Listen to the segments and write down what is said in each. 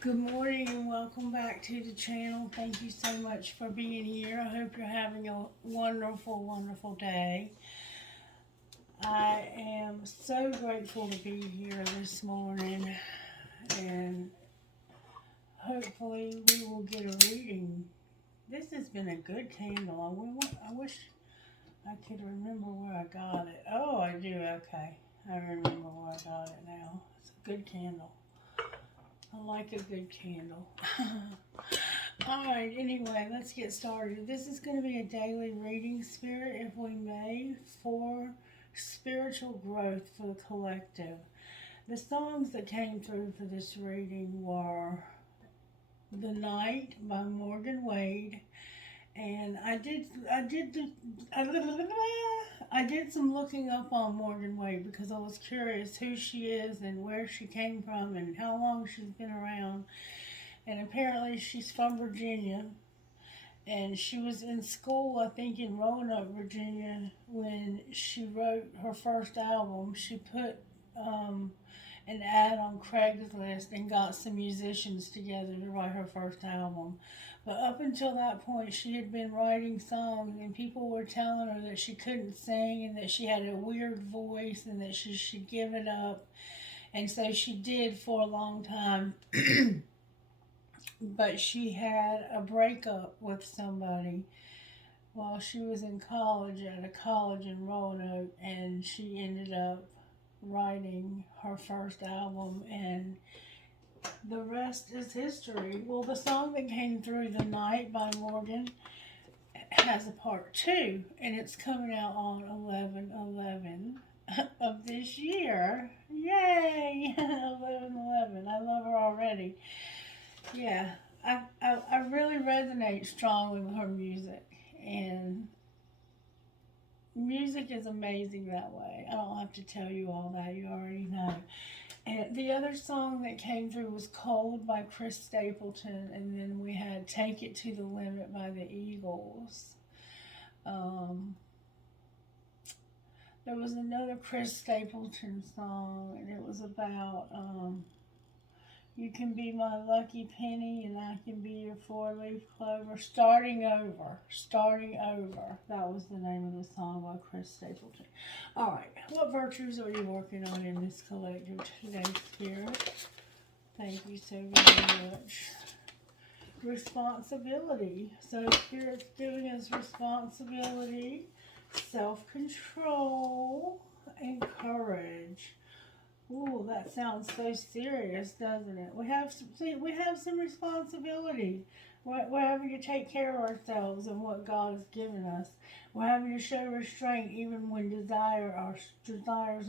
Good morning and welcome back to the channel. Thank you so much for being here. I hope you're having a wonderful, wonderful day. I am so grateful to be here this morning, and hopefully we will get a reading. This has been a good candle. I wish I could remember where I got it. Oh, I do. Okay. I remember where I got it now. It's a good candle. I like a good candle. Alright, anyway, let's get started. This is going to be a daily reading, Spirit, if we may, for spiritual growth for the collective. The songs that came through for this reading were The Night by Morgan Wade. And I did some looking up on Morgan Wade because I was curious who she is and where she came from and how long she's been around. And apparently she's from Virginia. And she was in school, I think, in Roanoke, Virginia, when she wrote her first album. She put an ad on Craigslist and got some musicians together to write her first album. But up until that point, she had been writing songs, and people were telling her that she couldn't sing and that she had a weird voice and that she should give it up. And so she did for a long time. But she had a breakup with somebody while she was in college at a college in Roanoke, and she ended up writing her first album, and the rest is history. Well, the song that came through, The Night by Morgan, has a part 2, and it's coming out on 11/11 of this year. Yay! 11/11. I love her already. Yeah, I really resonate strongly with her music, and music is amazing that way. I don't have to tell you all that, you already know. And the other song that came through was Cold by Chris Stapleton, and then we had Take It to the Limit by the Eagles. There was another Chris Stapleton song, and it was about you can be my lucky penny and I can be your four-leaf clover. Starting over. Starting over. That was the name of the song by Chris Stapleton. Alright, what virtues are you working on in this collective today, Spirit? Thank you so very much. Responsibility. So Spirit's giving us responsibility, self-control, and courage. Ooh, that sounds so serious, doesn't it? We have some responsibility. We're having to take care of ourselves and what God has given us. We're having to show restraint even when desires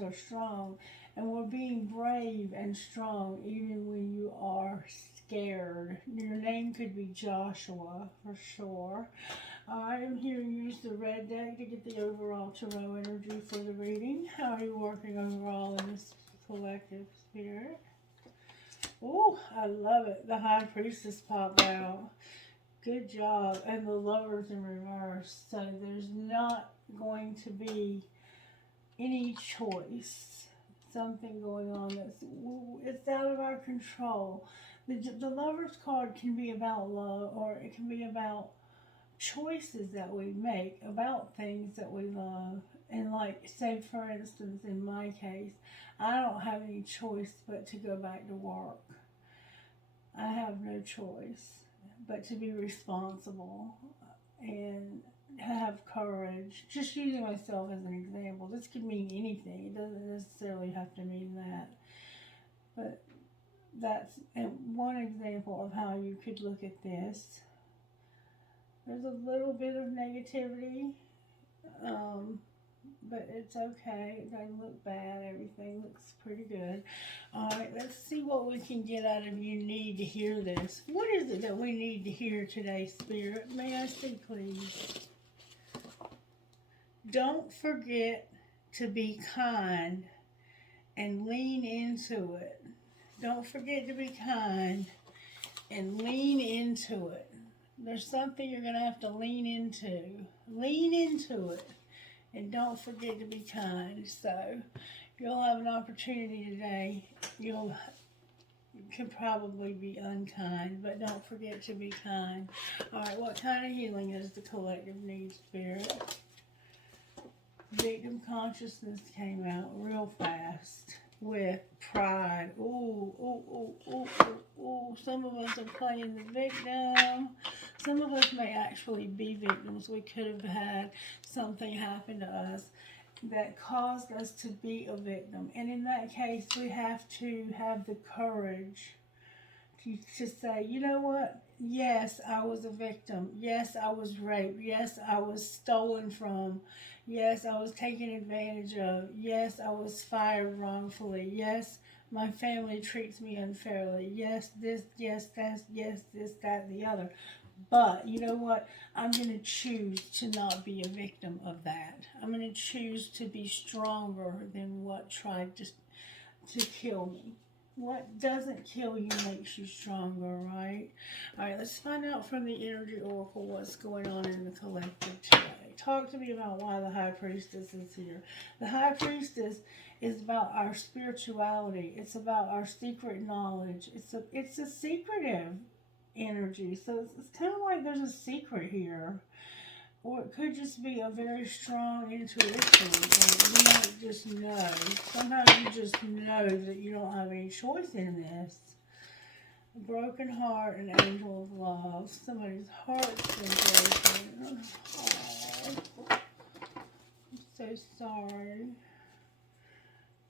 are strong. And we're being brave and strong even when you are scared. Your name could be Joshua, for sure. I am here to use the red deck to get the overall tarot energy for the reading. How are you working overall in this collective, Spirit? Oh, I love it. The High Priestess popped out. Good job. And the Lovers in reverse. So there's not going to be any choice. Something going on it's out of our control. The Lovers card can be about love, or it can be about choices that we make about things that we love. And like, say for instance, in my case, I don't have any choice but to go back to work. I have no choice but to be responsible and have courage. Just using myself as an example. This could mean anything. It doesn't necessarily have to mean that. But that's one example of how you could look at this. There's a little bit of negativity, but it's okay. It doesn't look bad. Everything looks pretty good. Alright, let's see what we can get out of you need to hear this. What is it that we need to hear today, Spirit? May I see, please? Don't forget to be kind and lean into it. Don't forget to be kind and lean into it. There's something you're going to have to lean into. Lean into it. And don't forget to be kind. So, you'll have an opportunity today. You'll could probably be unkind, but don't forget to be kind. All right, what kind of healing is the collective need, Spirit? Victim consciousness came out real fast with pride. Ooh, ooh, ooh, ooh, ooh, ooh. Some of us are playing the victim. Some of us may actually be victims. We could have had something happen to us that caused us to be a victim. And in that case, we have to have the courage to say, you know what? Yes, I was a victim. Yes, I was raped. Yes, I was stolen from. Yes, I was taken advantage of. Yes, I was fired wrongfully. Yes, my family treats me unfairly. Yes, this, yes, that, yes, this, that, and the other. But you know what? I'm going to choose to not be a victim of that. I'm going to choose to be stronger than what tried to kill me. What doesn't kill you makes you stronger, right? All right, let's find out from the Energy Oracle what's going on in the collective today. Talk to me about why the High Priestess is here. The High Priestess is about our spirituality. It's about our secret knowledge. It's a secretive energy. So it's kind of like there's a secret here. Or it could just be a very strong intuition. Like you might just know. Sometimes you just know that you don't have any choice in this. A broken heart, an angel of love. Somebody's heart's been broken. Oh, I'm so sorry.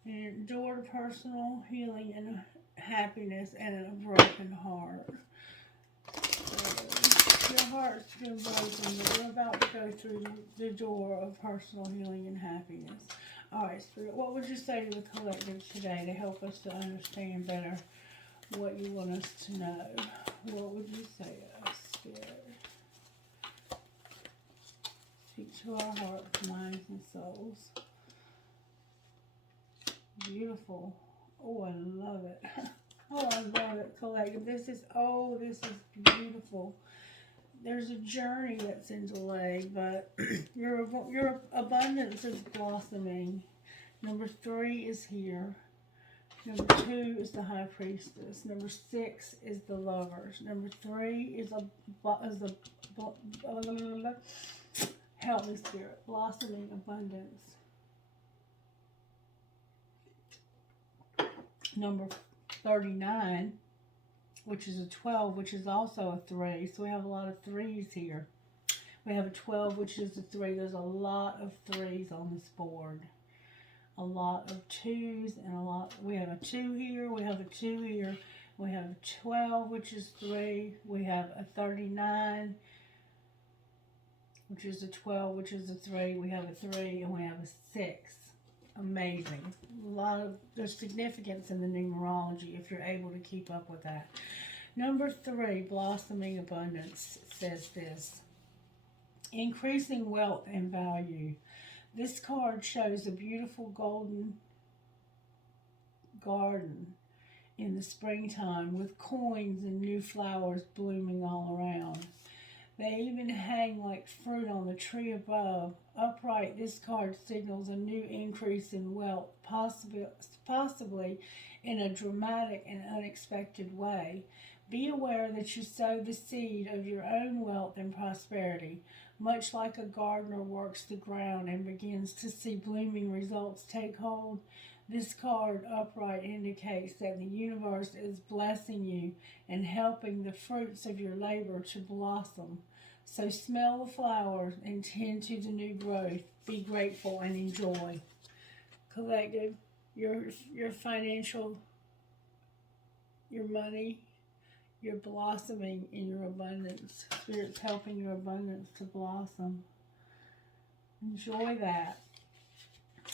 And door to personal healing and happiness and a broken heart. Your heart's been broken, but we're about to go through the door of personal healing and happiness. All right, Spirit, what would you say to the collective today to help us to understand better what you want us to know? What would you say to us, Spirit? Speak to our hearts, minds, and souls. Beautiful. Oh, I love it. Oh, I love it, collective. This is beautiful. There's a journey that's in delay, but your abundance is blossoming. Number 3 is here. Number 2 is the High Priestess. Number 6 is the Lovers. Number 3 is help me, Spirit, blossoming abundance. Number 39, which is a 12, which is also a 3. So we have a lot of 3s here. We have a 12, which is a 3. There's a lot of 3s on this board. A lot of 2s and a lot. We have a 2 here. We have a 2 here. We have a 12, which is 3. We have a 39, which is a 12, which is a 3. We have a 3, and we have a 6. Amazing. There's significance in the numerology if you're able to keep up with that. Number 3, blossoming abundance, says this. Increasing wealth and value. This card shows a beautiful golden garden in the springtime with coins and new flowers blooming all around. They even hang like fruit on the tree above. Upright, this card signals a new increase in wealth, possibly in a dramatic and unexpected way. Be aware that you sow the seed of your own wealth and prosperity. Much like a gardener works the ground and begins to see blooming results take hold, this card upright indicates that the universe is blessing you and helping the fruits of your labor to blossom. So smell the flowers and tend to the new growth. Be grateful and enjoy. Collective, your financial, your money, you're blossoming in your abundance. Spirit's helping your abundance to blossom. Enjoy that.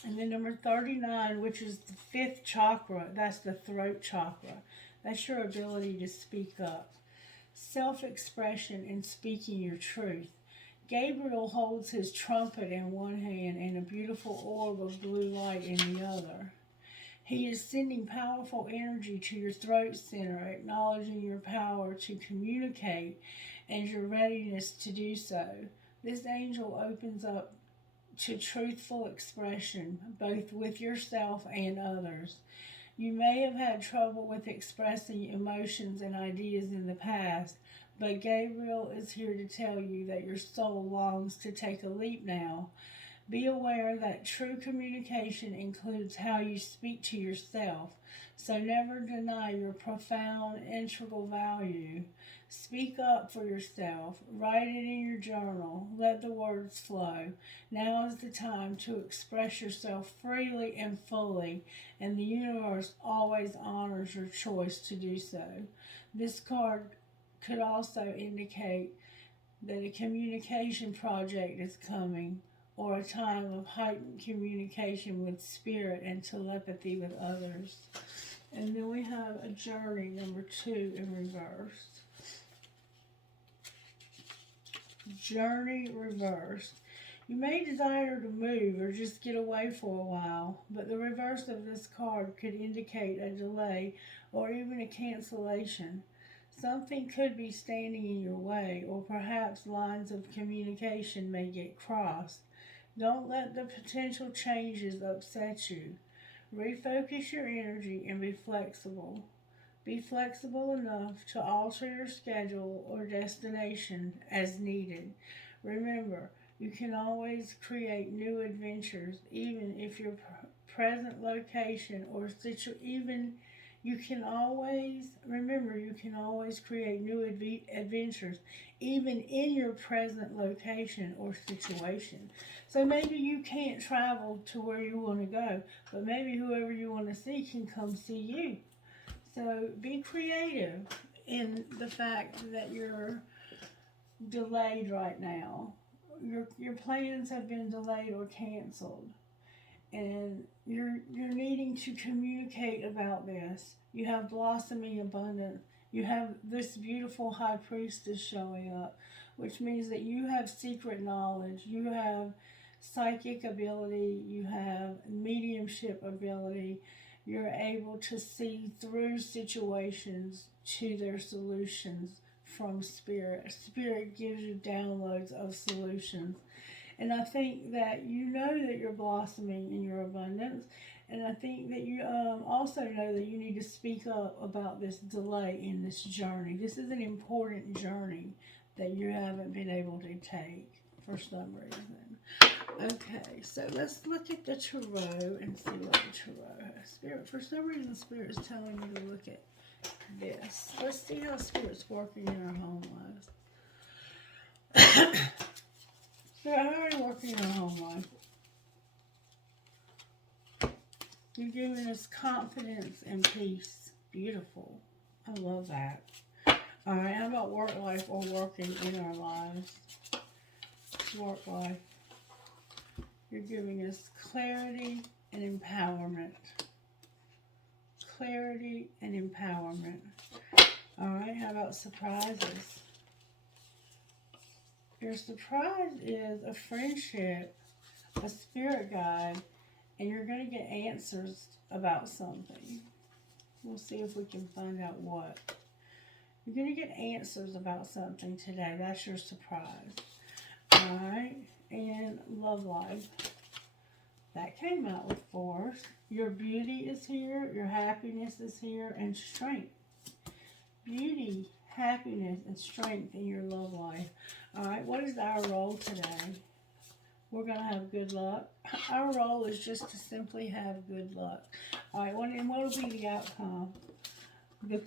And then number 39, which is the 5th chakra, that's the throat chakra. That's your ability to speak up. Self-expression and speaking your truth. Gabriel holds his trumpet in one hand and a beautiful orb of blue light in the other. He is sending powerful energy to your throat center, acknowledging your power to communicate and your readiness to do so. This angel opens up to truthful expression, both with yourself and others. You may have had trouble with expressing emotions and ideas in the past, but Gabriel is here to tell you that your soul longs to take a leap now. Be aware that true communication includes how you speak to yourself, so never deny your profound integral value. Speak up for yourself. Write it in your journal. Let the words flow. Now is the time to express yourself freely and fully, and the universe always honors your choice to do so. This card could also indicate that a communication project is coming, or a time of heightened communication with spirit and telepathy with others. And then we have a journey, number 2, in reverse. Journey reversed. You may desire to move or just get away for a while, but the reverse of this card could indicate a delay or even a cancellation. Something could be standing in your way, or perhaps lines of communication may get crossed. Don't let the potential changes upset you. Refocus your energy and be flexible. Be flexible enough to alter your schedule or destination as needed. Remember, you can always create new adventures, even if your present location or situation. You can always create new adventures, even in your present location or situation. So maybe you can't travel to where you want to go, but maybe whoever you want to see can come see you. So be creative in the fact that you're delayed right now. Your plans have been delayed or canceled, and you're needing to communicate about this. You have blossoming abundance. You have this beautiful high priestess showing up, which means that you have secret knowledge. You have psychic ability. You have mediumship ability. You're able to see through situations to their solutions from Spirit. Spirit gives you downloads of solutions. And I think that you know that you're blossoming in your abundance. And I think that you also know that you need to speak up about this delay in this journey. This is an important journey that you haven't been able to take for some reason. Okay, so let's look at the tarot and see what the tarot has. Spirit, for some reason, Spirit is telling me to look at this. Let's see how Spirit's working in our home lives. Spirit, how are you working in our home life? You're giving us confidence and peace. Beautiful. I love that. All right, how about work life or working in our lives? Work life. You're giving us clarity and empowerment. Clarity and empowerment. All right, how about surprises? Your surprise is a friendship, a spirit guide, and you're going to get answers about something. We'll see if we can find out what. You're going to get answers about something today. That's your surprise. All right, and love life. That came out with force. Your beauty is here, your happiness is here, and strength. Beauty, happiness, and strength in your love life. All right, what is our role today? We're going to have good luck. Our role is just to simply have good luck. All right, and what will be the outcome? The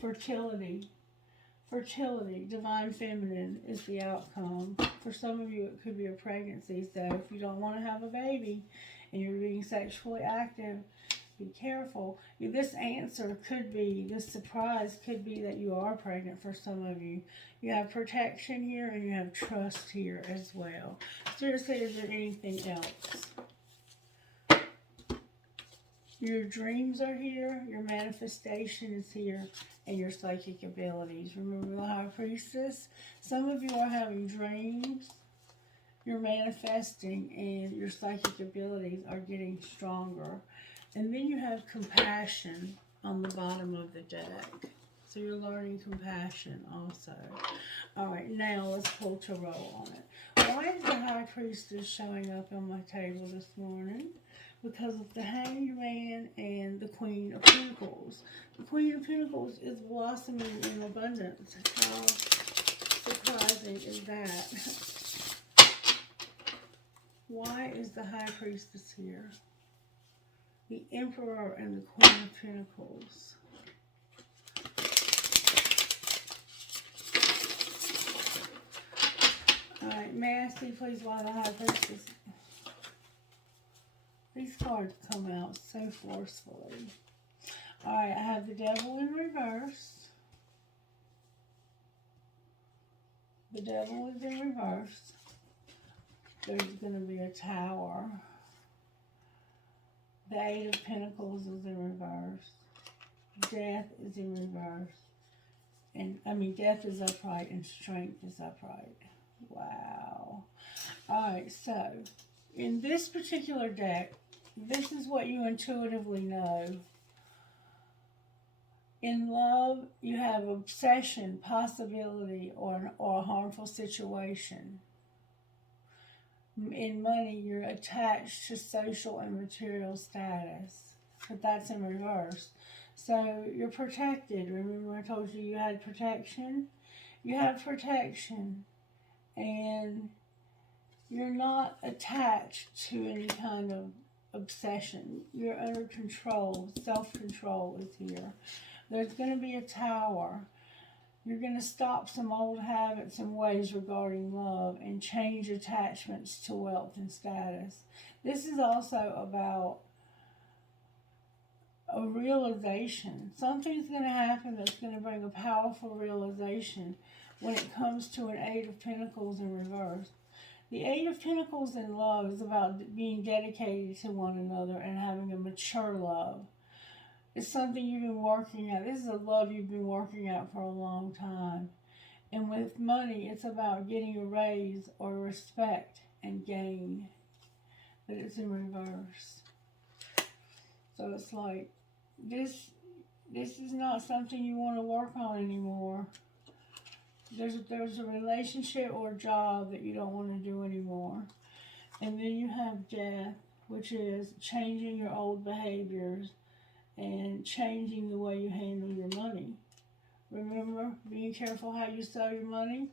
fertility. Fertility, divine feminine is the outcome. For some of you, it could be a pregnancy. So if you don't want to have a baby and you're being sexually active, be careful. This answer could be, this surprise could be that you are pregnant for some of you. You have protection here and you have trust here as well. Seriously, is there anything else? Your dreams are here, your manifestation is here, and your psychic abilities. Remember the High Priestess? Some of you are having dreams, you're manifesting, and your psychic abilities are getting stronger. And then you have compassion on the bottom of the deck. So you're learning compassion also. All right, now let's pull tarot on it. Why is the High Priestess showing up on my table this morning? Because of the Hanged Man and the Queen of Pentacles. The Queen of Pentacles is blossoming in abundance. How surprising is that? Why is the High Priestess here? The Emperor and the Queen of Pentacles. Alright, may I see please why the High Priestess? These cards come out so forcefully. Alright, I have the Devil in reverse. The Devil is in reverse. There's going to be a Tower. The Eight of Pentacles is in reverse. Death is in reverse. And, death is upright and strength is upright. Wow. Alright, so, in this particular deck, this is what you intuitively know. In love, you have obsession, possibility, or a harmful situation. In money, you're attached to social and material status, but that's in reverse. So you're protected. Remember I told you you had protection? You have protection, and you're not attached to any kind of obsession. You're under control. Self-control is here. There's going to be a Tower. You're going to stop some old habits and ways regarding love and change attachments to wealth and status. This is also about a realization. Something's going to happen that's going to bring a powerful realization when it comes to an Eight of Pentacles in reverse. The Eight of Pentacles in love is about being dedicated to one another and having a mature love. It's something you've been working at. This is a love you've been working at for a long time. And with money, it's about getting a raise or respect and gain. But it's in reverse. So it's like, this is not something you want to work on anymore. There's a relationship or job that you don't want to do anymore. And then you have death, which is changing your old behaviors and changing the way you handle your money. Remember, being careful how you sell your money.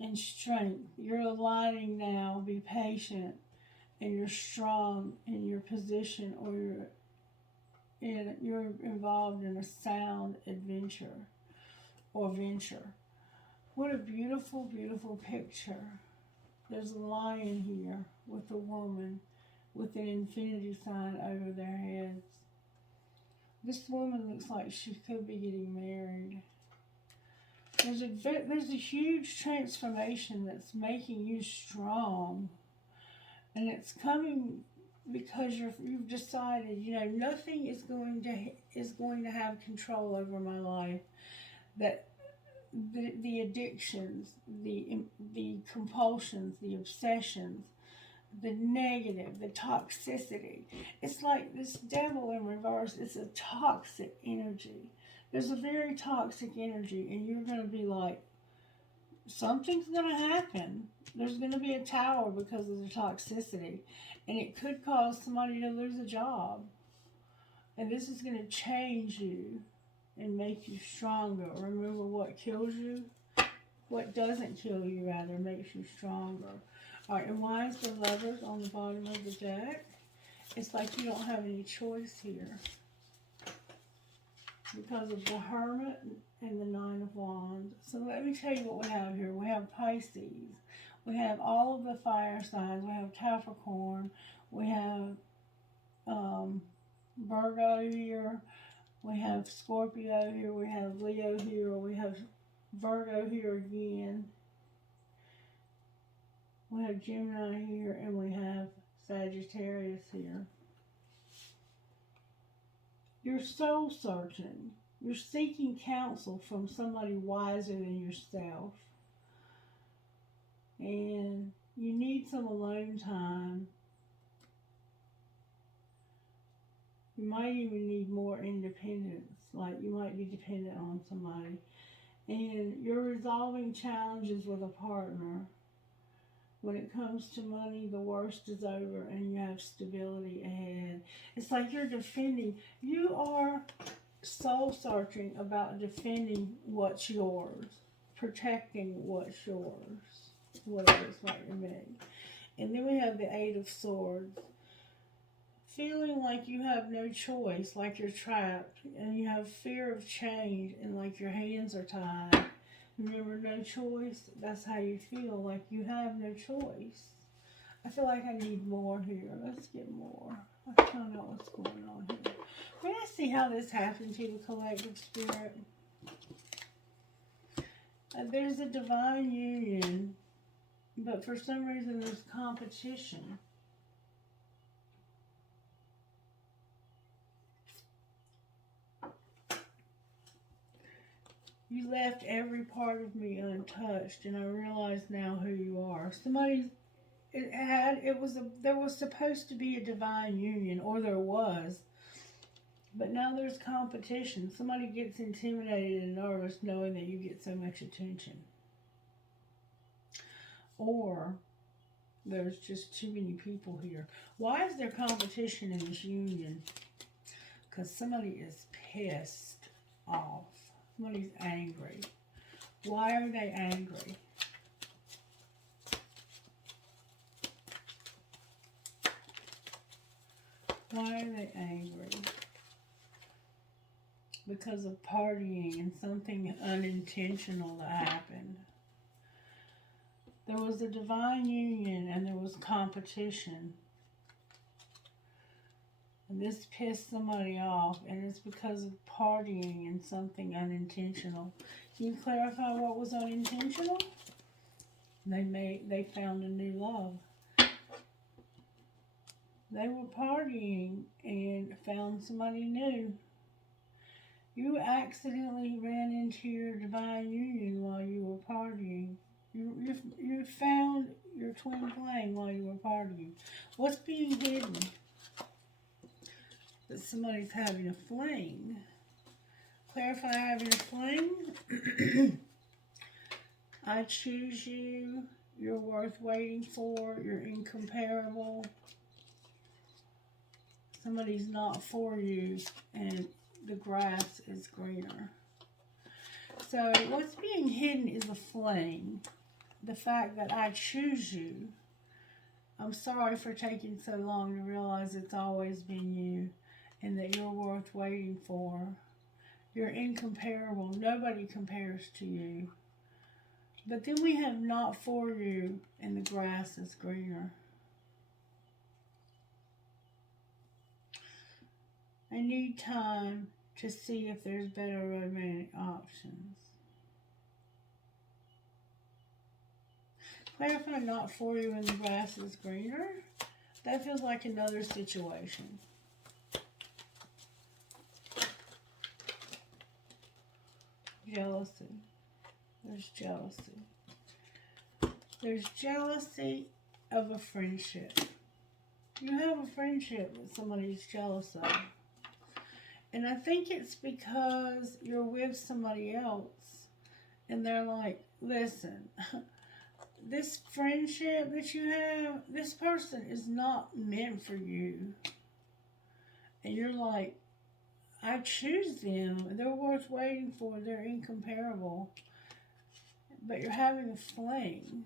And strength. You're aligning now. Be patient. And you're strong in your position, or you're involved in a sound adventure or venture. What a beautiful, beautiful picture. There's a lion here with a woman with an infinity sign over their heads. This woman looks like she could be getting married. There's a huge transformation that's making you strong. And it's coming because you've decided, nothing is going to have control over my life. That the addictions, the compulsions, the obsessions, the negative, the toxicity. It's like this Devil in reverse. It's a toxic energy. There's a very toxic energy, and you're going to be like, something's going to happen. There's going to be a Tower because of the toxicity, and it could cause somebody to lose a job. And this is going to change you and make you stronger. Remember, what kills you, what doesn't kill you, rather, makes you stronger. All right, and why is the Lovers on the bottom of the deck? It's like you don't have any choice here. Because of the Hermit and the Nine of Wands. So let me tell you what we have here. We have Pisces. We have all of the fire signs. We have Capricorn. We have Virgo here. We have Scorpio here. We have Leo here. We have Virgo here again. We have Gemini here. And we have Sagittarius here. You're soul searching. You're seeking counsel from somebody wiser than yourself. And you need some alone time. You might even need more independence. Like you might be dependent on somebody. And you're resolving challenges with a partner. When it comes to money, the worst is over and you have stability ahead. It's like you're defending. You are soul searching about defending what's yours, protecting what's yours, whatever it's like to me. And then we have the Eight of Swords. Feeling like you have no choice, like you're trapped, and you have fear of change, and like your hands are tied. Remember, no choice? That's how you feel, like you have no choice. I feel like I need more here. Let's get more. Let's find out what's going on here. We're going to see how this happened to the collective spirit. There's a divine union, but for some reason there's competition. You left every part of me untouched, and I realize now who you are. There was supposed to be a divine union, or there was, but now there's competition. Somebody gets intimidated and nervous knowing that you get so much attention. Or there's just too many people here. Why is there competition in this union? Because somebody is pissed off. Somebody's angry. Why are they angry? Why are they angry? Because of partying and something unintentional that happened. There was a divine union and there was competition. And this pissed somebody off, and it's because of partying and something unintentional. Can you clarify what was unintentional? They found a new love. They were partying and found somebody new. You accidentally ran into your divine union while you were partying. You found your twin flame while you were partying. What's being hidden? That somebody's having a fling. Clarify having a fling. I choose you. You're worth waiting for. You're incomparable. Somebody's not for you, and the grass is greener. So what's being hidden is a fling. The fact that I choose you. I'm sorry for taking so long to realize it's always been you, and that you're worth waiting for. You're incomparable. Nobody compares to you. But then we have not for you, and the grass is greener. I need time to see if there's better romantic options. Clarify not for you and the grass is greener. That feels like another situation. Jealousy. There's jealousy. There's jealousy of a friendship. You have a friendship that somebody's jealous of. And I think it's because you're with somebody else and they're like, listen, this friendship that you have, this person is not meant for you. And you're like, I choose them. They're worth waiting for. They're incomparable. But you're having a fling.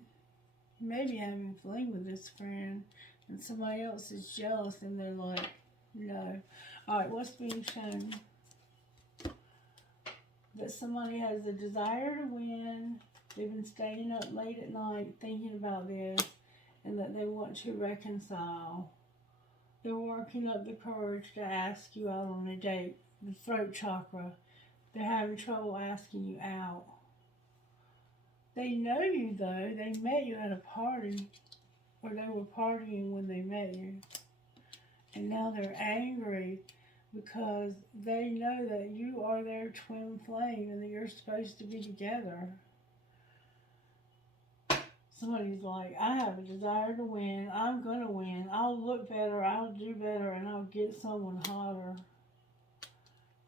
You may be having a fling with this friend, and somebody else is jealous, and they're like, no. All right, what's being shown? That somebody has a desire to win. They've been staying up late at night thinking about this, and that they want to reconcile. They're working up the courage to ask you out on a date. The throat chakra. They're having trouble asking you out. They know you though. They met you at a party, or they were partying when they met you. And now they're angry because they know that you are their twin flame and that you're supposed to be together. Somebody's like, I have a desire to win. I'm going to win. I'll look better. I'll do better. And I'll get someone hotter.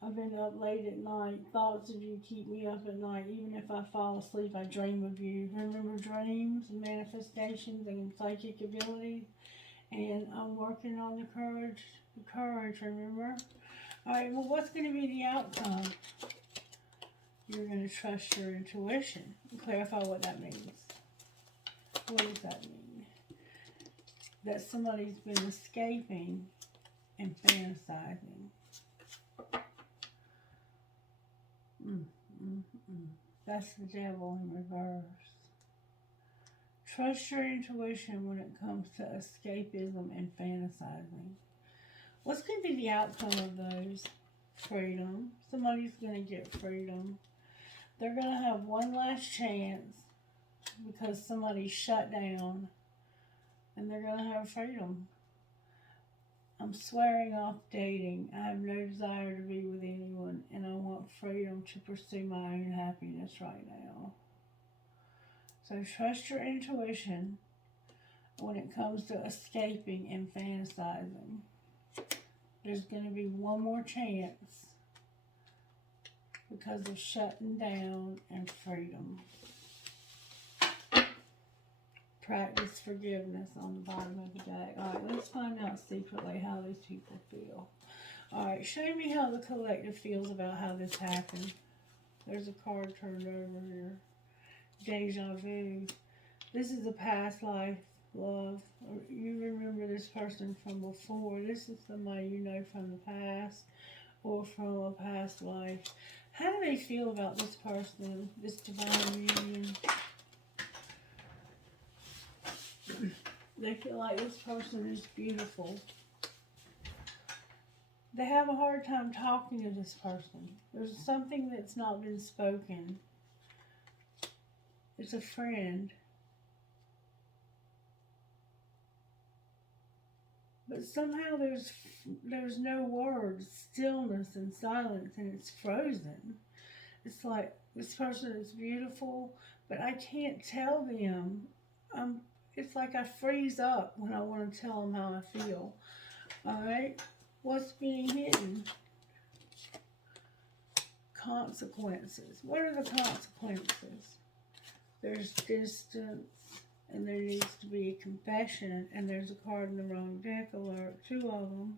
I've been up late at night. Thoughts of you keep me up at night. Even if I fall asleep, I dream of you. Remember dreams and manifestations and psychic abilities? And I'm working on the courage. The courage, remember? Alright, well, what's going to be the outcome? You're going to trust your intuition. Clarify what that means. What does that mean? That somebody's been escaping and fantasizing. That's the devil in reverse. Trust your intuition when it comes to escapism and fantasizing. What's going to be the outcome of those? Freedom. Somebody's going to get freedom. They're going to have one last chance because somebody shut down, and they're going to have freedom. I'm swearing off dating. I have no desire to be with anyone, and I want freedom to pursue my own happiness right now. So trust your intuition when it comes to escaping and fantasizing. There's going to be one more chance because of shutting down and freedom. Practice forgiveness on the bottom of the deck. Alright, let's find out secretly how these people feel. Alright, show me how the collective feels about how this happened. There's a card turned over here. Deja vu. This is a past life, love. You remember this person from before. This is somebody you know from the past or from a past life. How do they feel about this person, this divine union? They feel like this person is beautiful. They have a hard time talking to this person. There's something that's not been spoken. It's a friend. But somehow there's no words, stillness and silence, and it's frozen. It's like this person is beautiful, but I can't tell them. It's like I freeze up when I want to tell them how I feel. Alright? What's being hidden? Consequences. What are the consequences? There's distance, and there needs to be a confession, and there's a card in the wrong deck alert. 2 of them,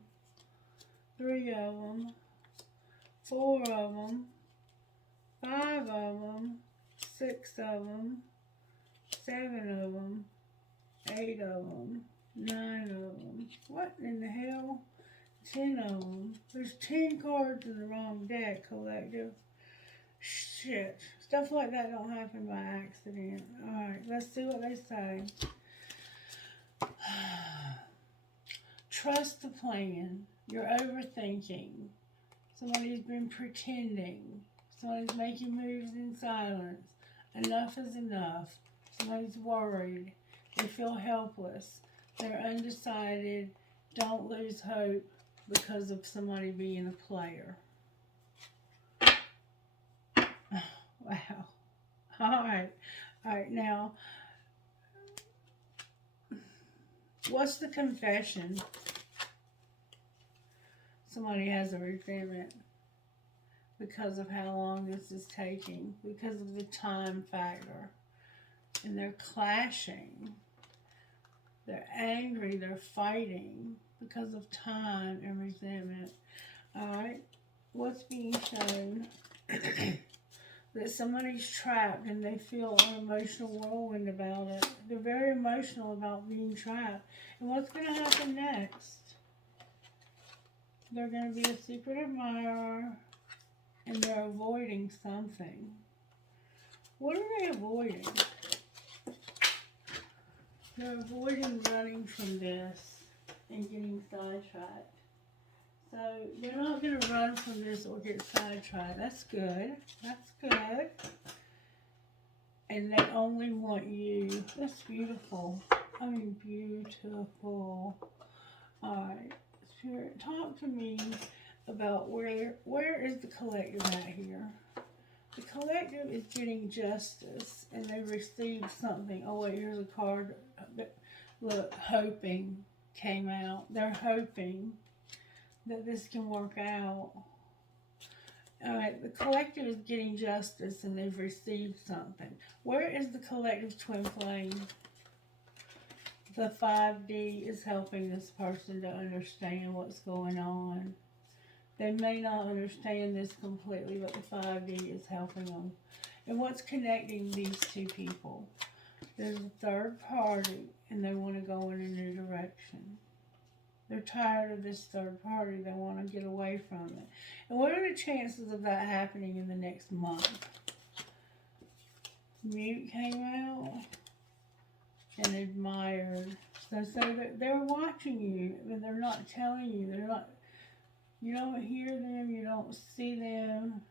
3 of them, 4 of them, 5 of them, 6 of them, 7 of them, 8 of them, 9 of them. What in the hell? 10 of them. There's 10 cards in the wrong deck, collective. Shit. Stuff like that don't happen by accident. Alright, let's see what they say. Trust the plan. You're overthinking. Somebody's been pretending. Somebody's making moves in silence. Enough is enough. Somebody's worried. They feel helpless. They're undecided. Don't lose hope because of somebody being a player. Wow. Alright. Alright, now, what's the confession? Somebody has a resentment because of how long this is taking, because of the time factor. And they're clashing. They're angry, they're fighting because of time and resentment. Alright, what's being shown? That somebody's trapped and they feel an emotional whirlwind about it. They're very emotional about being trapped. And what's going to happen next? They're going to be a secret admirer and they're avoiding something. What are they avoiding? They're avoiding running from this and getting sidetracked. So they're not going to run from this or get sidetracked. That's good. That's good. And they only want you. That's beautiful. I mean, beautiful. Alright. Spirit, talk to me about where is the collective at here? The collective is getting justice, and they received something. Oh wait, here's a card. Look, hoping came out. They're hoping that this can work out. Alright, the collective is getting justice and they've received something. Where is the collective twin flame? The 5D is helping this person to understand what's going on. They may not understand this completely, but the 5D is helping them. And what's connecting these two people? There's a third party, and they want to go in a new direction. They're tired of this third party. They want to get away from it. And what are the chances of that happening in the next month? Mute came out and admired. So they're watching you, but they're not telling you. They're not. You don't hear them. You don't see them.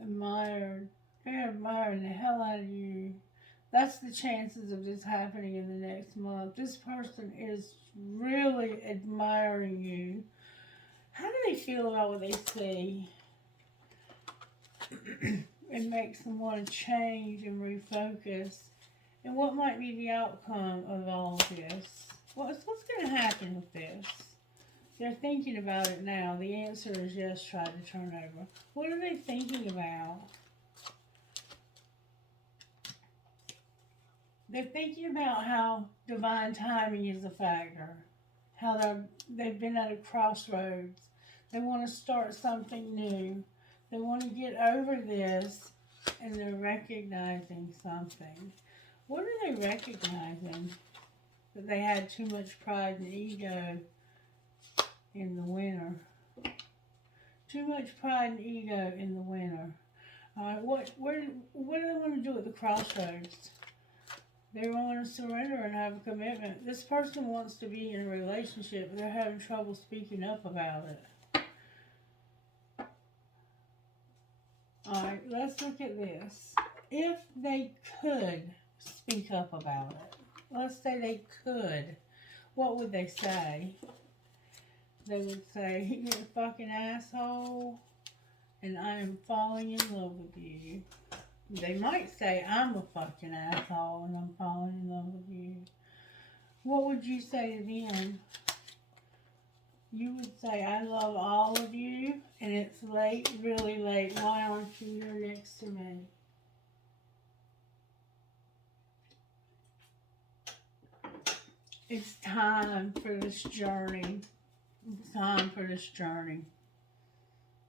Admired. They're admiring the hell out of you. That's the chances of this happening in the next month. This person is really admiring you. How do they feel about what they see? It makes them want to change and refocus. And what might be the outcome of all of this? What's going to happen with this? They're thinking about it now. The answer is yes, try to turn over. What are they thinking about? They're thinking about how divine timing is a factor. How they've been at a crossroads. They want to start something new. They want to get over this, and they're recognizing something. What are they recognizing? That they had too much pride and ego in the winter. Too much pride and ego in the winter. What do they want to do at the crossroads? They want to surrender and have a commitment. This person wants to be in a relationship, but they're having trouble speaking up about it. Alright, let's look at this. If they could speak up about it, let's say they could, what would they say? They would say, you're a fucking asshole, and I am falling in love with you. They might say, I'm a fucking asshole and I'm falling in love with you. What would you say to them? You would say, I love all of you, and it's late, really late. Why aren't you here next to me? It's time for this journey. It's time for this journey.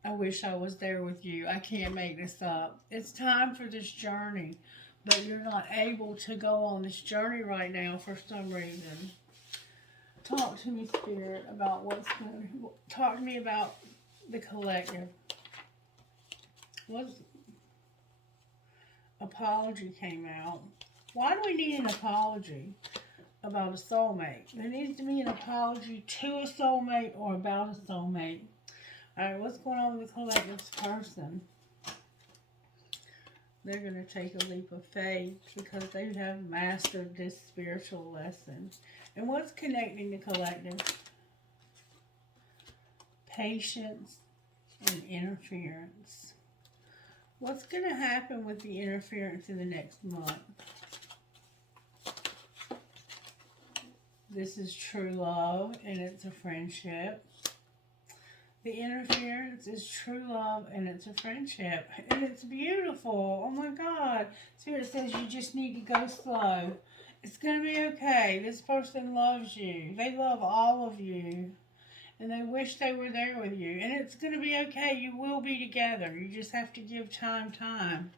I wish I was there with you. I can't make this up. It's time for this journey, but you're not able to go on this journey right now for some reason. Talk to me, Spirit, about what's going to... Talk to me about the collective. What's... Apology came out. Why do we need an apology about a soulmate? There needs to be an apology to a soulmate or about a soulmate. Alright, what's going on with the collective's person? They're going to take a leap of faith because they have mastered this spiritual lesson. And what's connecting the collective? Patience and interference. What's going to happen with the interference in the next month? This is true love and it's a friendship. The interference is true love and it's a friendship. And it's beautiful. Oh my God. Spirit says you just need to go slow. It's going to be okay. This person loves you. They love all of you. And they wish they were there with you. And it's going to be okay. You will be together. You just have to give time.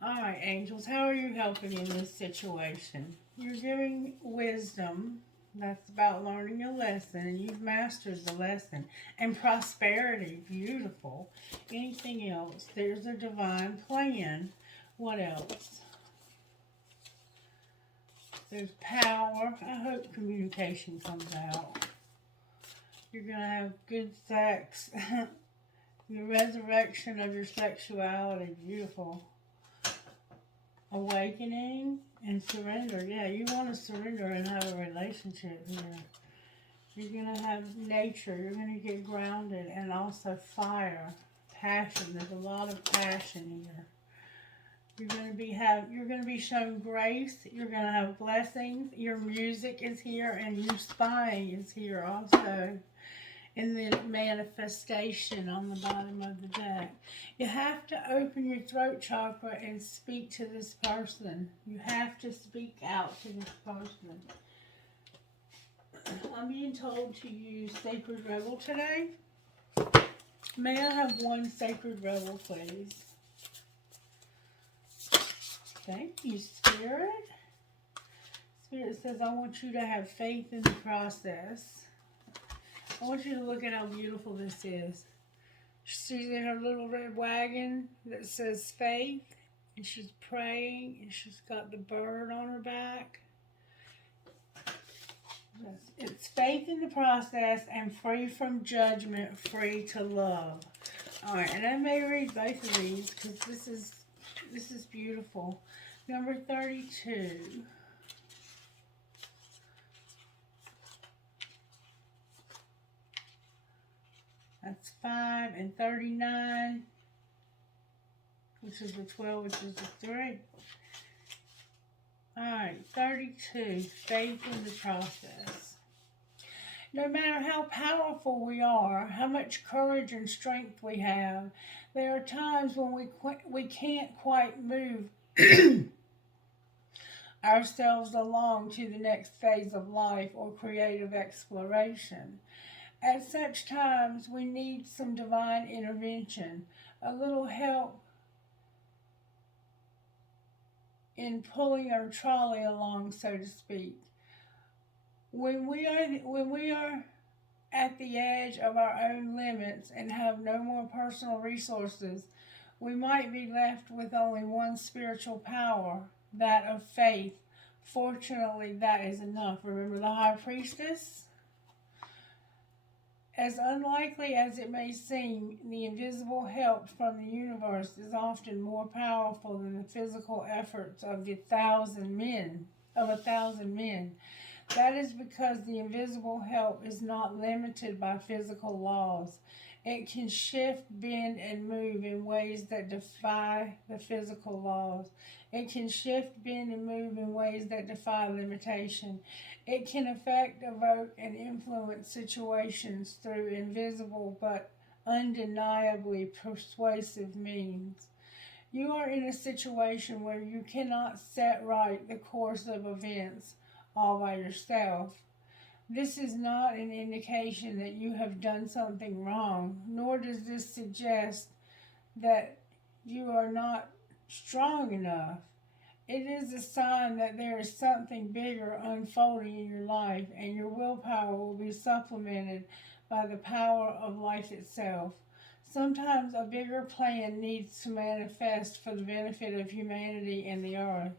Alright, angels. How are you helping in this situation? You're giving wisdom. That's about learning a lesson, and you've mastered the lesson. And prosperity, beautiful. Anything else? There's a divine plan. What else? There's power. I hope communication comes out. You're going to have good sex. The resurrection of your sexuality, beautiful. Awakening and surrender. Yeah, you want to surrender and have a relationship here. You're going to have nature. You're going to get grounded. And also fire. passion. There's a lot of passion here. You're going to be shown grace. You're going to have blessings. Your music is here, and your spying is here also. In the manifestation on the bottom of the deck. You have to open your throat chakra and speak to this person. You have to speak out to this person. I'm being told to use Sacred Rebel today. May I have one Sacred Rebel, please? Thank you, Spirit. Spirit says, I want you to have faith in the process. I want you to look at how beautiful this is. She's in her little red wagon that says faith, and she's praying, and she's got the bird on her back. It's faith in the process and free from judgment, free to love. All right, and I may read both of these because this is beautiful. Number 32. That's 5 and 39, which is the 12, which is the 3. All right, 32, faith in the process. No matter how powerful we are, how much courage and strength we have, there are times when we can't quite move ourselves along to the next phase of life or creative exploration. At such times, we need some divine intervention, a little help in pulling our trolley along, so to speak. When we are at the edge of our own limits and have no more personal resources, we might be left with only one spiritual power, that of faith. Fortunately, that is enough. Remember the High Priestess? As unlikely as it may seem, the invisible help from the universe is often more powerful than the physical efforts of a thousand men. That is because the invisible help is not limited by physical laws. It can shift, bend, and move in ways that defy the physical laws. It can shift, bend, and move in ways that defy limitation. It can affect, evoke, and influence situations through invisible but undeniably persuasive means. You are in a situation where you cannot set right the course of events all by yourself. This is not an indication that you have done something wrong, nor does this suggest that you are not strong enough. It is a sign that there is something bigger unfolding in your life, and your willpower will be supplemented by the power of life itself. Sometimes a bigger plan needs to manifest for the benefit of humanity and the earth.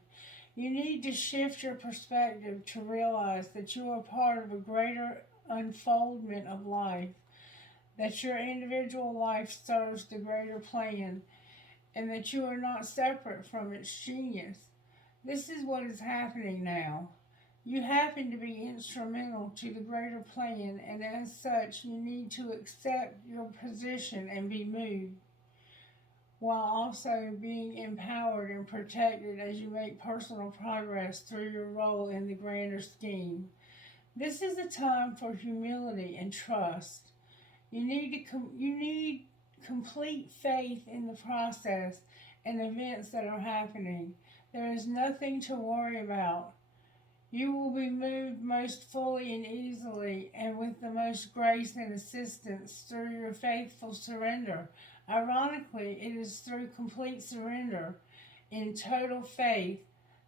You need to shift your perspective to realize that you are part of a greater unfoldment of life, that your individual life serves the greater plan, and that you are not separate from its genius. This is what is happening now. You happen to be instrumental to the greater plan, and as such, you need to accept your position and be moved, while also being empowered and protected as you make personal progress through your role in the grander scheme. This is a time for humility and trust. You need complete faith in the process and events that are happening. There is nothing to worry about. You will be moved most fully and easily and with the most grace and assistance through your faithful surrender. Ironically, it is through complete surrender in total faith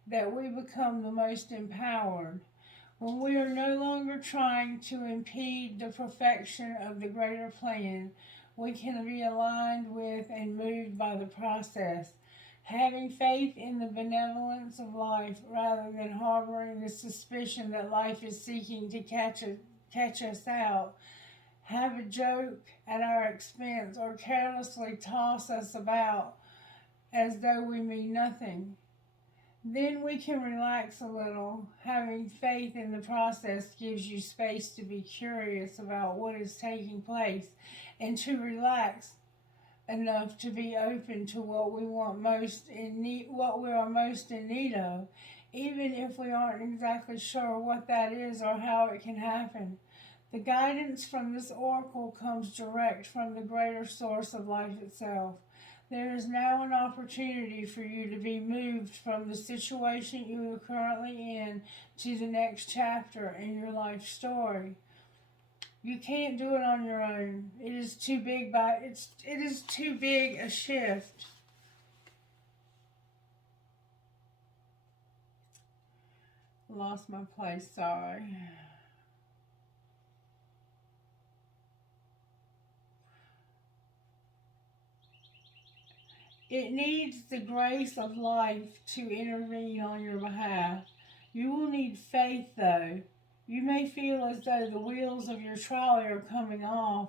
that we become the most empowered. When we are no longer trying to impede the perfection of the greater plan, we can be aligned with and moved by the process. Having faith in the benevolence of life rather than harboring the suspicion that life is seeking to catch us out, have a joke at our expense, or carelessly toss us about as though we mean nothing. Then we can relax a little. Having faith in the process gives you space to be curious about what is taking place and to relax enough to be open to what we want most in need, what we are most in need of, even if we aren't exactly sure what that is or how it can happen. The guidance from this oracle comes direct from the greater source of life itself. There is now an opportunity for you to be moved from the situation you are currently in to the next chapter in your life story. You can't do it on your own. It is too big it is too big a shift. Lost my place, sorry. It needs the grace of life to intervene on your behalf. You will need faith, though. You may feel as though the wheels of your trolley are coming off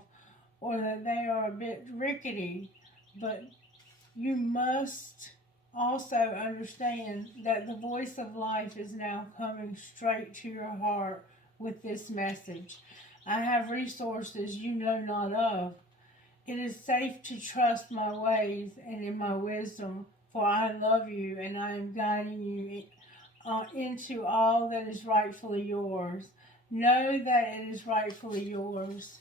or that they are a bit rickety, but you must also understand that the voice of life is now coming straight to your heart with this message. I have resources you know not of. It is safe to trust my ways and in my wisdom, for I love you and I am guiding you into all that is rightfully yours. Know that it is rightfully yours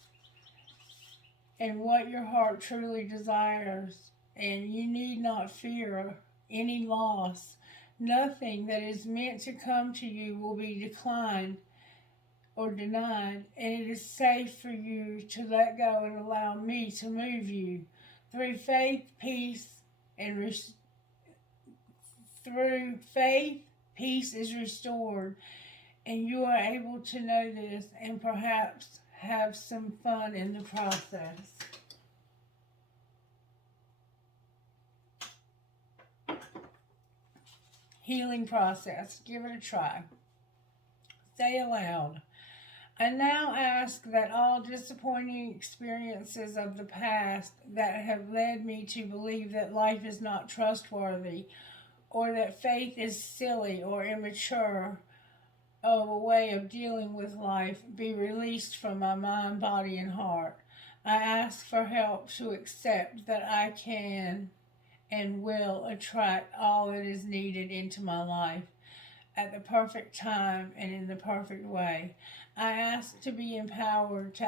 and what your heart truly desires, and you need not fear any loss. Nothing that is meant to come to you will be declined or denied, and it is safe for you to let go and allow me to move you through faith, peace, and through faith, peace is restored, and you are able to know this and perhaps have some fun in the process. Healing process. Give it a try. Say aloud. I now ask that all disappointing experiences of the past that have led me to believe that life is not trustworthy or that faith is silly or immature of a way of dealing with life be released from my mind, body, and heart. I ask for help to accept that I can and will attract all that is needed into my life at the perfect time and in the perfect way. I ask to be empowered to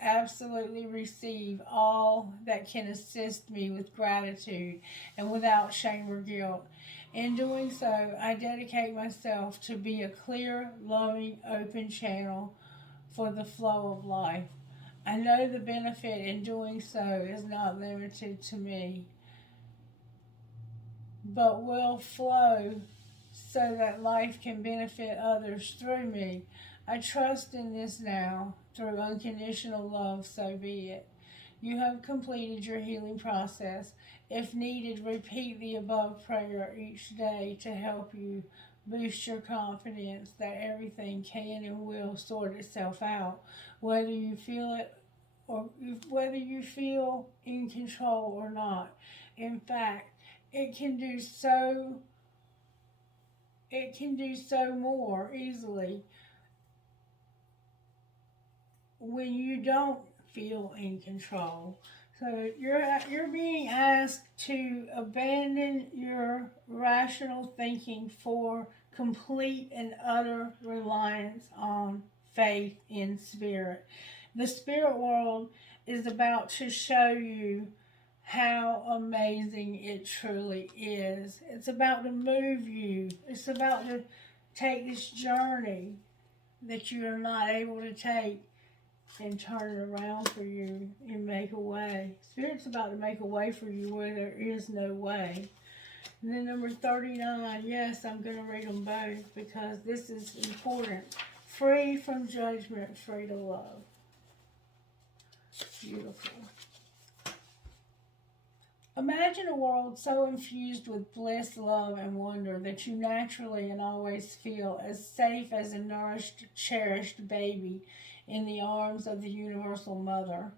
absolutely receive all that can assist me with gratitude and without shame or guilt. In doing so, I dedicate myself to be a clear, loving, open channel for the flow of life. I know the benefit in doing so is not limited to me, but will flow so that life can benefit others through me. I trust in this now, through unconditional love, so be it. You have completed your healing process. If needed, repeat the above prayer each day to help you boost your confidence that everything can and will sort itself out, whether you feel it or whether you feel in control or not. In fact, it can do so more easily when you don't feel in control. So you're being asked to abandon your rational thinking for complete and utter reliance on faith in spirit. The spirit world is about to show you how amazing it truly is. It's about to move you. It's about to take this journey that you are not able to take and turn it around for you and make a way. Spirit's about to make a way for you where there is no way. And then number 39, yes, I'm going to read them both because this is important. Free from judgment, free to love. Beautiful. Imagine a world so infused with bliss, love, and wonder that you naturally and always feel as safe as a nourished, cherished baby in the arms of the universal mother.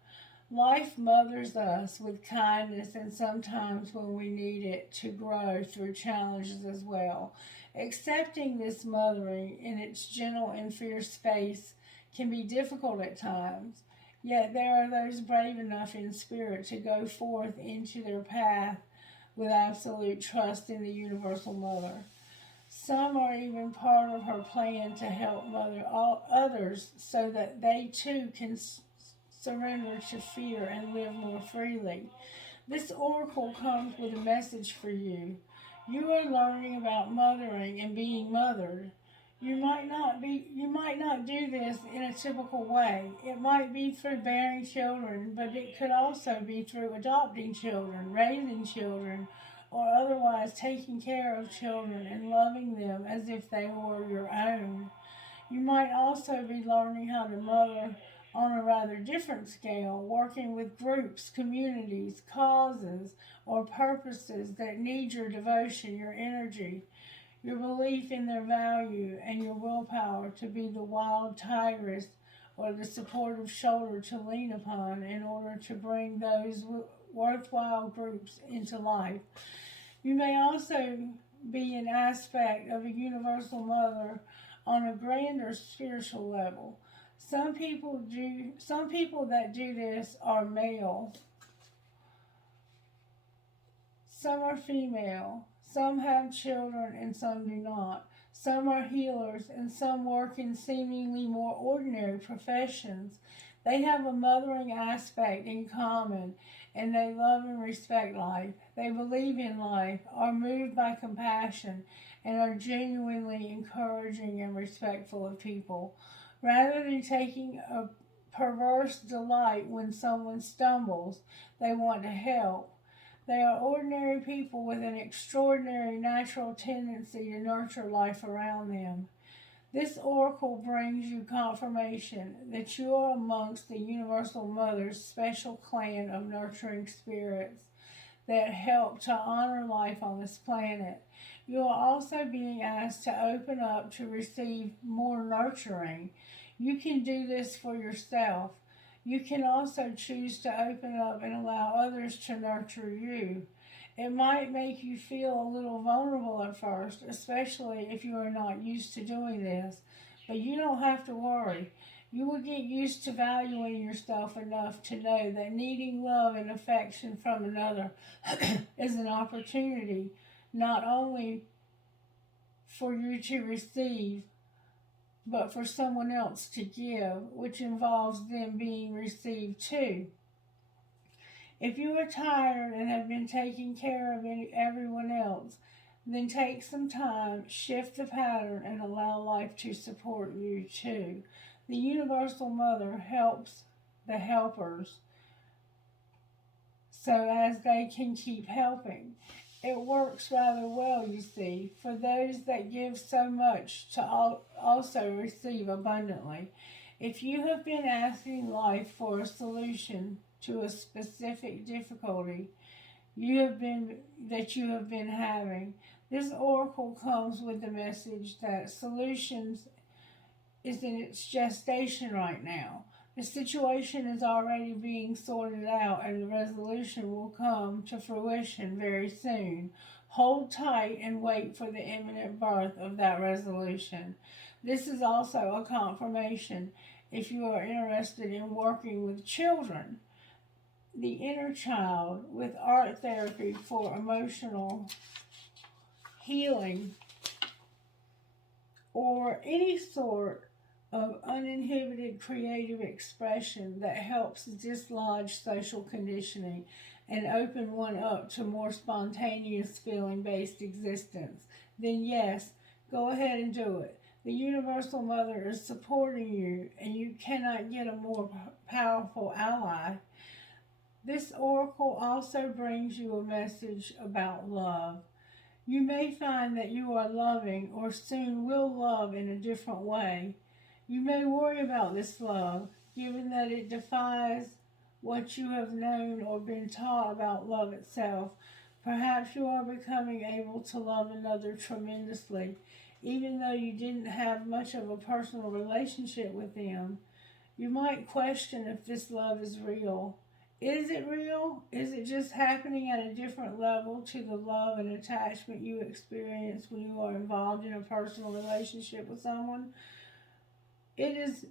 Life mothers us with kindness and sometimes when we need it to grow through challenges as well. Accepting this mothering in its gentle and fierce face can be difficult at times. Yet there are those brave enough in spirit to go forth into their path with absolute trust in the Universal Mother. Some are even part of her plan to help mother all others so that they too can surrender to fear and live more freely. This oracle comes with a message for you. You are learning about mothering and being mothered. You might not do this in a typical way. It might be through bearing children, but it could also be through adopting children, raising children, or otherwise taking care of children and loving them as if they were your own. You might also be learning how to mother on a rather different scale, working with groups, communities, causes, or purposes that need your devotion, your energy, your belief in their value, and your willpower to be the wild tigress or the supportive shoulder to lean upon in order to bring those worthwhile groups into life. You may also be an aspect of a universal mother on a grander spiritual level. Some people that do this are male, some are female, some have children and some do not. Some are healers and some work in seemingly more ordinary professions. They have a mothering aspect in common and they love and respect life. They believe in life, are moved by compassion, and are genuinely encouraging and respectful of people. Rather than taking a perverse delight when someone stumbles, they want to help. They are ordinary people with an extraordinary natural tendency to nurture life around them. This oracle brings you confirmation that you are amongst the Universal Mother's special clan of nurturing spirits that help to honor life on this planet. You are also being asked to open up to receive more nurturing. You can do this for yourself. You can also choose to open up and allow others to nurture you. It might make you feel a little vulnerable at first, especially if you are not used to doing this, but you don't have to worry. You will get used to valuing yourself enough to know that needing love and affection from another is an opportunity not only for you to receive, but for someone else to give, which involves them being received too. If you are tired and have been taking care of everyone else, then take some time, shift the pattern, and allow life to support you too. The Universal Mother helps the helpers so as they can keep helping. It works rather well, you see, for those that give so much to also receive abundantly. If you have been asking life for a solution to a specific difficulty you have been having, this oracle comes with the message that solutions is in its gestation right now. The situation is already being sorted out and the resolution will come to fruition very soon. Hold tight and wait for the imminent birth of that resolution. This is also a confirmation if you are interested in working with children, the inner child, with art therapy for emotional healing, or any sort of uninhibited creative expression that helps dislodge social conditioning and open one up to more spontaneous feeling-based existence, then yes, go ahead and do it. The Universal Mother is supporting you, and you cannot get a more powerful ally. This oracle also brings you a message about love. You may find that you are loving or soon will love in a different way. You may worry about this love, given that it defies what you have known or been taught about love itself. Perhaps you are becoming able to love another tremendously, even though you didn't have much of a personal relationship with them. You might question if this love is real. Is it real? Is it just happening at a different level to the love and attachment you experience when you are involved in a personal relationship with someone? It is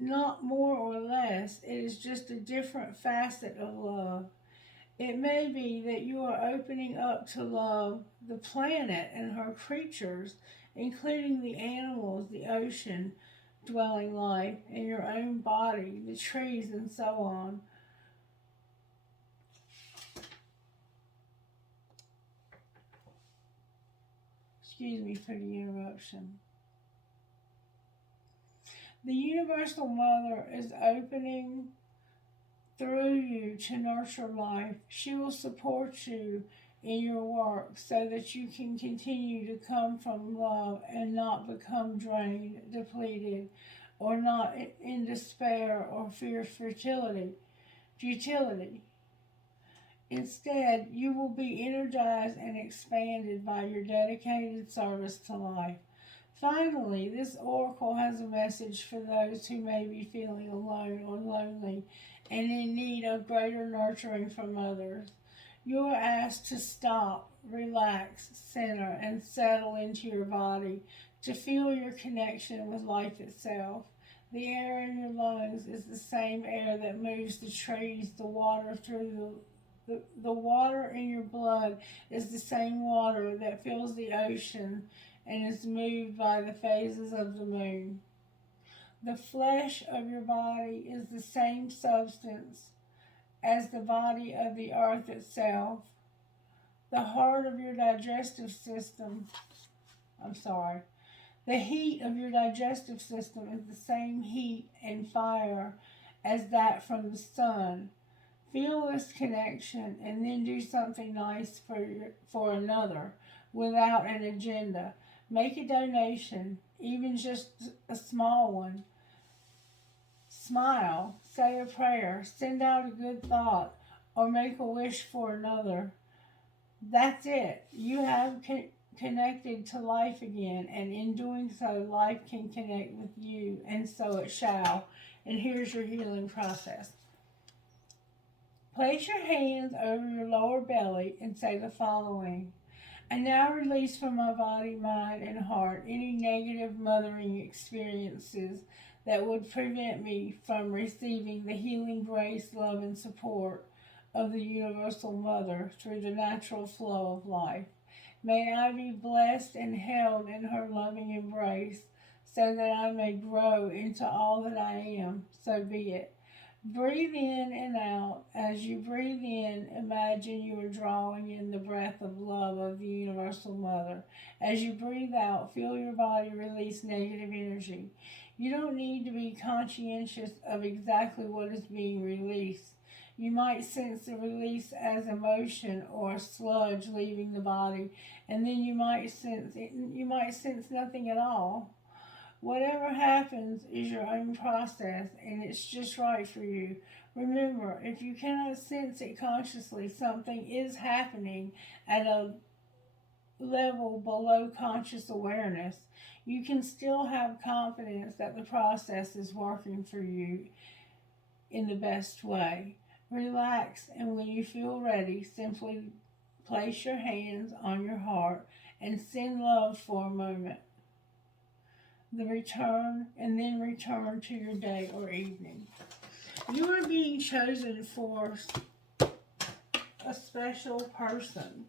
not more or less. It is just a different facet of love. It may be that you are opening up to love the planet and her creatures, including the animals, the ocean dwelling life, and your own body, the trees, and so on. Excuse me for the interruption. The Universal Mother is opening through you to nurture life. She will support you in your work so that you can continue to come from love and not become drained, depleted, or not in despair or fear futility. Instead, you will be energized and expanded by your dedicated service to life. Finally, this oracle has a message for those who may be feeling alone or lonely and in need of greater nurturing from others. You are asked to stop, relax, center, and settle into your body to feel your connection with life itself. The air in your lungs is the same air that moves the trees, the water through the water in your blood is the same water that fills the ocean and is moved by the phases of the moon. The flesh of your body is the same substance as the body of the earth itself. The heart of your digestive system, the heat of your digestive system is the same heat and fire as that from the sun. Feel this connection and then do something nice for another without an agenda. Make a donation, even just a small one. Smile, say a prayer, send out a good thought, or make a wish for another. That's it. You have connected to life again, and in doing so, life can connect with you, and so it shall. And here's your healing process. Place your hands over your lower belly and say the following. I now release from my body, mind, and heart any negative mothering experiences that would prevent me from receiving the healing grace, love, and support of the Universal Mother through the natural flow of life. May I be blessed and held in her loving embrace so that I may grow into all that I am. So be it. Breathe in and out. As you breathe in, imagine you are drawing in the breath of love of the Universal Mother. As you breathe out, feel your body release negative energy. You don't need to be conscientious of exactly what is being released. You might sense the release as emotion or sludge leaving the body, and then you might sense nothing at all. Whatever happens is your own process, and it's just right for you. Remember, if you cannot sense it consciously, something is happening at a level below conscious awareness. You can still have confidence that the process is working for you in the best way. Relax, and when you feel ready, simply place your hands on your heart and send love for a moment. Then return to your day or evening. You are being chosen for a special person,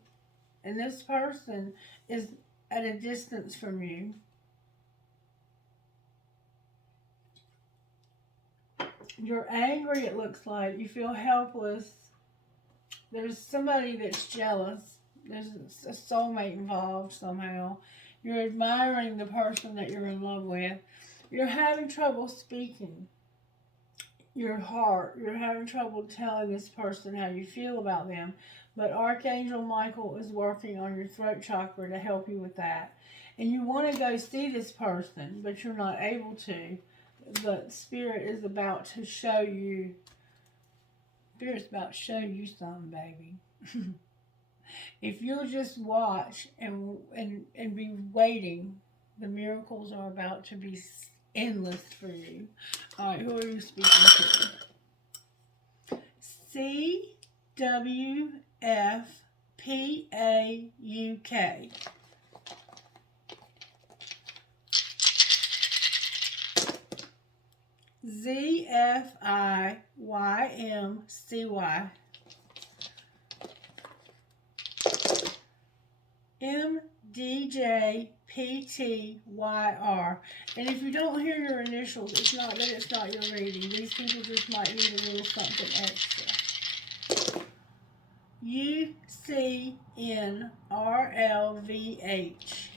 and this person is at a distance from you. You're angry, it looks like. You feel helpless. There's somebody that's jealous. There's a soulmate involved somehow. You're admiring the person that you're in love with. You're having trouble speaking your heart. You're having trouble telling this person how you feel about them. But Archangel Michael is working on your throat chakra to help you with that. And you want to go see this person, but you're not able to. But Spirit is about to show you. Spirit's about to show you something, baby. If you'll just watch and be waiting, the miracles are about to be endless for you. All right, who are you speaking to? CWFPAUK. ZFIYMCY. MDJPTYR. And if you don't hear your initials, it's not that it's not your reading. These people just might need a little something extra. UCNRLVH.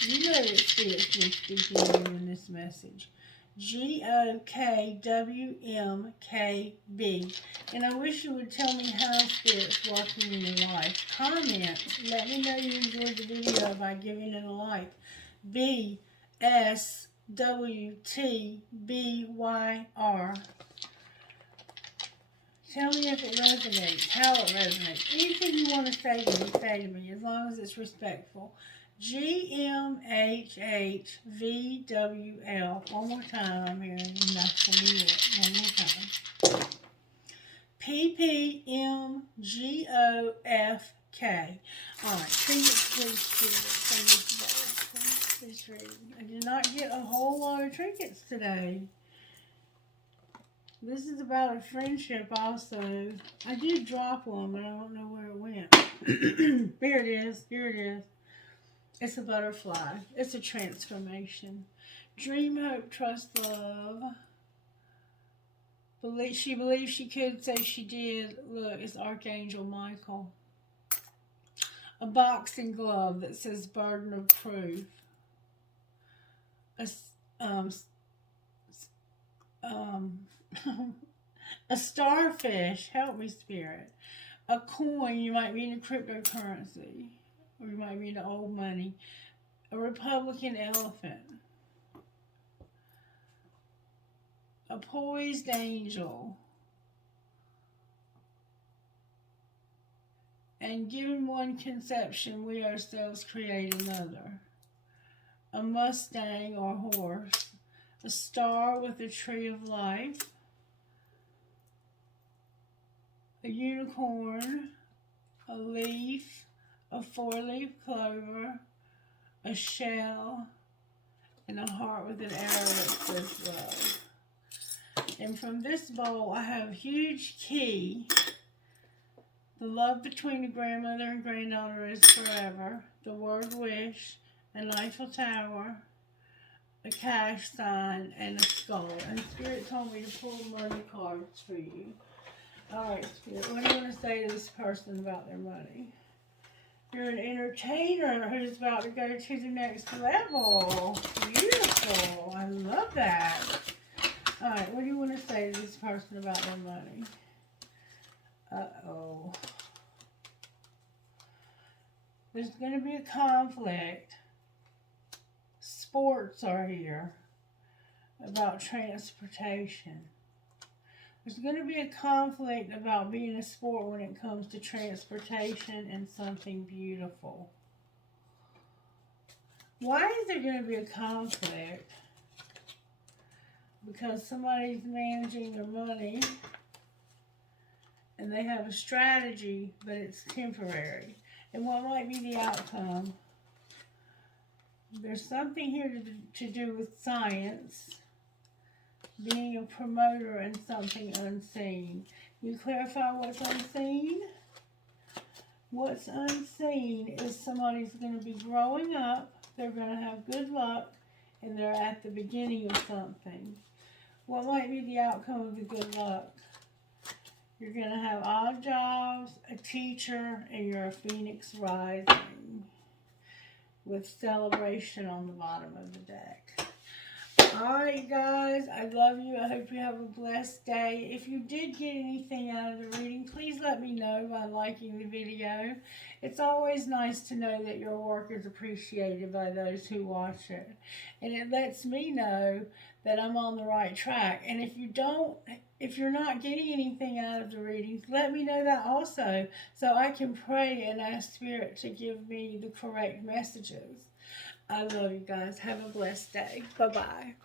You know that Spirit's been speaking to you in this message. GOKWMKB. And I wish you would tell me how Spirit's working in your life. Comment. Let me know you enjoyed the video by giving it a like. BSWTBYR. Tell me if it resonates, how it resonates. Anything you want to say to me, as long as it's respectful. GMHHVWL. One more time, I'm hearing enough from New York. One more time. PPMGOFK. Alright, trinkets, please read. I did not get a whole lot of trinkets today. This is about a friendship also. I did drop one, but I don't know where it went. Here it is. Here it is. It's a butterfly. It's a transformation. Dream, hope, trust, love. She believes she could, say she did. Look, it's Archangel Michael. A boxing glove that says burden of proof. A starfish. Help me, Spirit. A coin. You might be in a cryptocurrency. Or you might be into old money. A Republican elephant. A poised angel. And given one conception, we ourselves create another. A Mustang or horse. A star with a tree of life. A unicorn. A leaf. A four-leaf clover, a shell, and a heart with an arrow that says love. And from this bowl, I have a huge key. The love between the grandmother and granddaughter is forever. The word wish, an Eiffel Tower, a cash sign, and a skull. And Spirit told me to pull money cards for you. Alright, Spirit, what do you want to say to this person about their money? You're an entertainer who's about to go to the next level. Beautiful. I love that. Alright, what do you want to say to this person about their money? Uh-oh. There's going to be a conflict. Sports are here. About transportation. There's going to be a conflict about being a sport when it comes to transportation and something beautiful. Why is there going to be a conflict? Because somebody's managing their money and they have a strategy, but it's temporary. And what might be the outcome? There's something here to do with science. Being a promoter and something unseen. You clarify what's unseen? What's unseen is somebody's going to be growing up, they're going to have good luck, and they're at the beginning of something. What might be the outcome of the good luck? You're going to have odd jobs, a teacher, and you're a phoenix rising. With celebration on the bottom of the deck. Alright guys, I love you. I hope you have a blessed day. If you did get anything out of the reading, please let me know by liking the video. It's always nice to know that your work is appreciated by those who watch it. And it lets me know that I'm on the right track. And if you're not getting anything out of the readings, let me know that also, so I can pray and ask Spirit to give me the correct messages. I love you guys. Have a blessed day. Bye-bye.